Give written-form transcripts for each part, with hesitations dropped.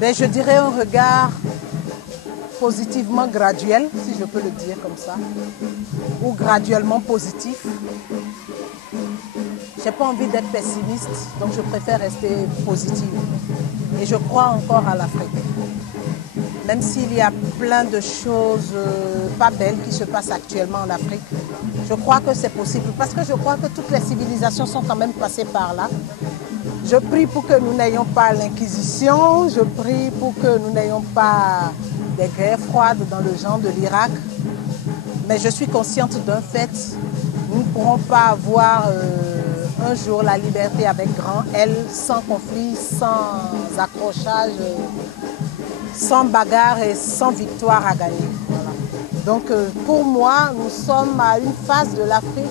Ben, je dirais un regard positivement graduel, si je peux le dire comme ça, ou graduellement positif. Je n'ai pas envie d'être pessimiste, donc je préfère rester positive. Et je crois encore à l'Afrique. Même s'il y a plein de choses pas belles qui se passent actuellement en Afrique, je crois que c'est possible. Parce que je crois que toutes les civilisations sont quand même passées par là. Je prie pour que nous n'ayons pas l'Inquisition, je prie pour que nous n'ayons pas des guerres froides dans le genre de l'Irak. Mais je suis consciente d'un fait, nous ne pourrons pas avoir un jour la liberté avec grand L, sans conflit, sans accrochage, sans bagarre et sans victoire à gagner. Voilà. Donc pour moi, nous sommes à une phase de l'Afrique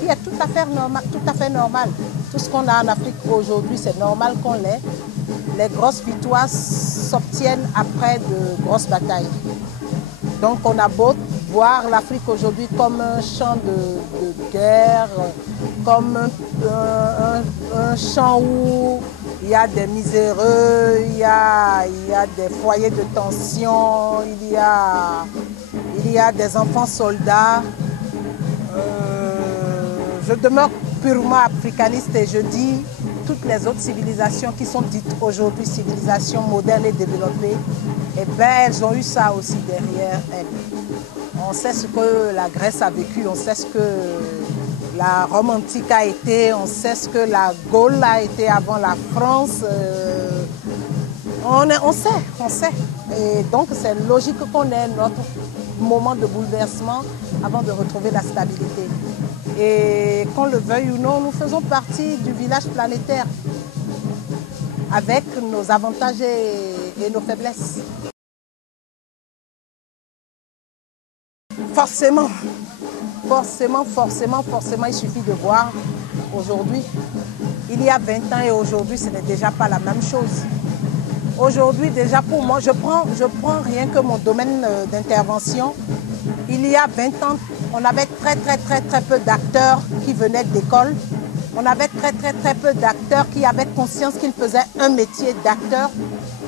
qui est tout à fait normale. Tout ce qu'on a en Afrique aujourd'hui, c'est normal qu'on l'ait. Les grosses victoires s'obtiennent après de grosses batailles. Donc on a beau voir l'Afrique aujourd'hui comme un champ de guerre, comme un champ où il y a des miséreux, il y a des foyers de tension, il y a des enfants soldats. Je demeure purement africaniste et je dis toutes les autres civilisations qui sont dites aujourd'hui civilisations modernes et développées, eh bien, elles ont eu ça aussi derrière elles. On sait ce que la Grèce a vécu, on sait ce que la Rome antique a été, on sait ce que la Gaule a été avant la France. On sait. Et donc c'est logique qu'on ait notre moment de bouleversement avant de retrouver la stabilité. Et qu'on le veuille ou non, nous faisons partie du village planétaire avec nos avantages et nos faiblesses. Forcément, il suffit de voir aujourd'hui. Il y a 20 ans et aujourd'hui, ce n'est déjà pas la même chose. Aujourd'hui, déjà pour moi, je prends rien que mon domaine d'intervention. Il y a 20 ans, on avait très peu d'acteurs qui venaient d'école. On avait très peu d'acteurs qui avaient conscience qu'ils faisaient un métier d'acteur.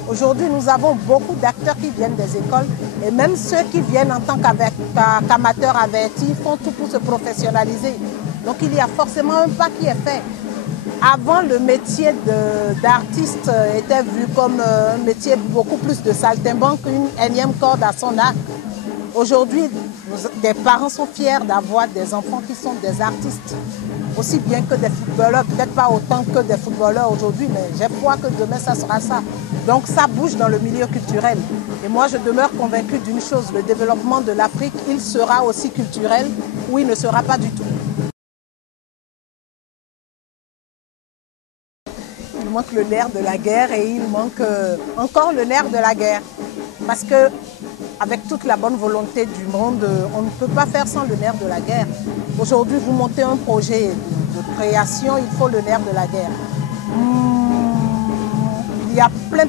Aujourd'hui, nous avons beaucoup d'acteurs qui viennent des écoles et même ceux qui viennent en tant qu'amateurs avertis font tout pour se professionnaliser. Donc il y a forcément un pas qui est fait. Avant, le métier d'artiste était vu comme un métier beaucoup plus de saltimbanque qu'une énième corde à son arc. Aujourd'hui, des parents sont fiers d'avoir des enfants qui sont des artistes, aussi bien que des footballeurs, peut-être pas autant que des footballeurs aujourd'hui, mais j'ai foi que demain ça sera ça. Donc ça bouge dans le milieu culturel. Et moi je demeure convaincue d'une chose, le développement de l'Afrique, il sera aussi culturel ou il ne sera pas du tout. Il manque le nerf de la guerre et il manque encore le nerf de la guerre. Parce que avec toute la bonne volonté du monde, on ne peut pas faire sans le nerf de la guerre. Aujourd'hui, vous montez un projet de création, il faut le nerf de la guerre. Il y a plein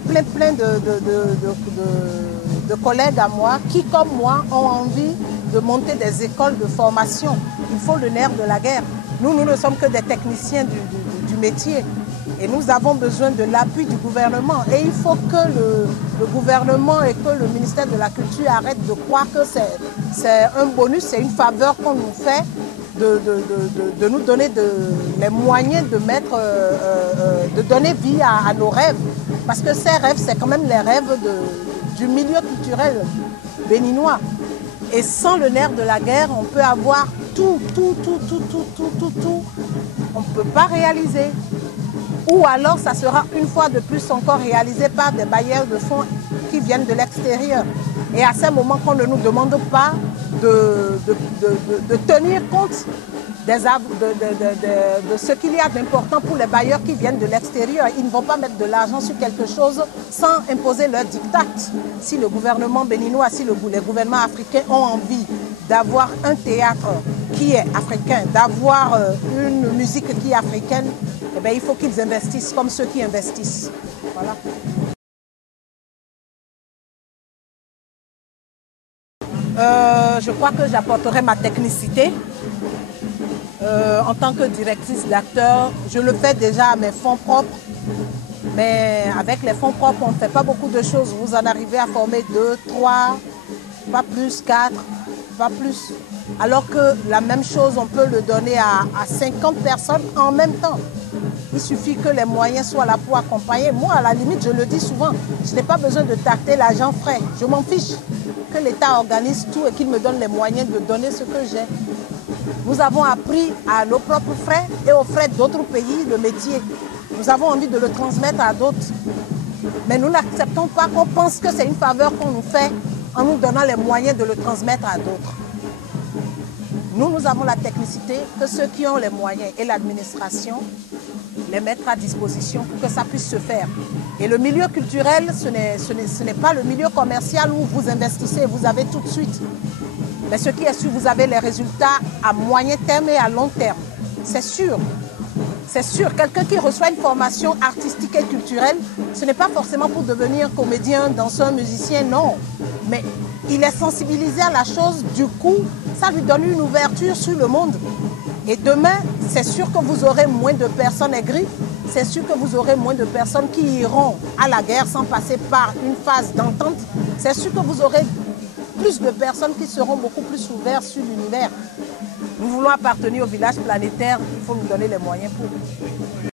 de collègues à moi qui, comme moi, ont envie de monter des écoles de formation. Il faut le nerf de la guerre. Nous ne sommes que des techniciens du métier. Et nous avons besoin de l'appui du gouvernement. Et il faut que le gouvernement et que le ministère de la Culture arrêtent de croire que c'est un bonus, c'est une faveur qu'on nous fait de nous donner les moyens de donner vie à nos rêves. Parce que ces rêves, c'est quand même les rêves du milieu culturel béninois. Et sans le nerf de la guerre, on peut avoir tout. On ne peut pas réaliser. Ou alors ça sera une fois de plus encore réalisé par des bailleurs de fonds qui viennent de l'extérieur. Et à ce moment qu'on ne nous demande pas de tenir compte de ce qu'il y a d'important pour les bailleurs qui viennent de l'extérieur. Ils ne vont pas mettre de l'argent sur quelque chose sans imposer leur diktat. Si le gouvernement béninois, si les gouvernements africains ont envie d'avoir un théâtre qui est africain, d'avoir une musique qui est africaine, eh bien, il faut qu'ils investissent comme ceux qui investissent. Voilà. Je crois que j'apporterai ma technicité. En tant que directrice d'acteur, je le fais déjà à mes fonds propres. Mais avec les fonds propres, on ne fait pas beaucoup de choses. Vous en arrivez à former 2, 3, pas plus, 4, pas plus. Alors que la même chose, on peut le donner à 50 personnes en même temps. Il suffit que les moyens soient là pour accompagner. Moi, à la limite, je le dis souvent, je n'ai pas besoin de tacter l'argent frais. Je m'en fiche que l'État organise tout et qu'il me donne les moyens de donner ce que j'ai. Nous avons appris à nos propres frais et aux frais d'autres pays le métier. Nous avons envie de le transmettre à d'autres. Mais nous n'acceptons pas qu'on pense que c'est une faveur qu'on nous fait en nous donnant les moyens de le transmettre à d'autres. Nous avons la technicité que ceux qui ont les moyens et l'administration les mettre à disposition pour que ça puisse se faire. Et le milieu culturel, ce n'est pas le milieu commercial où vous investissez et vous avez tout de suite. Mais ce qui est sûr, vous avez les résultats à moyen terme et à long terme. C'est sûr. C'est sûr, quelqu'un qui reçoit une formation artistique et culturelle, ce n'est pas forcément pour devenir comédien, danseur, musicien, non. Mais il est sensibilisé à la chose, du coup, ça lui donne une ouverture sur le monde. Et demain, c'est sûr que vous aurez moins de personnes aigries, c'est sûr que vous aurez moins de personnes qui iront à la guerre sans passer par une phase d'entente. C'est sûr que vous aurez plus de personnes qui seront beaucoup plus ouvertes sur l'univers. Nous voulons appartenir au village planétaire, il faut nous donner les moyens pour.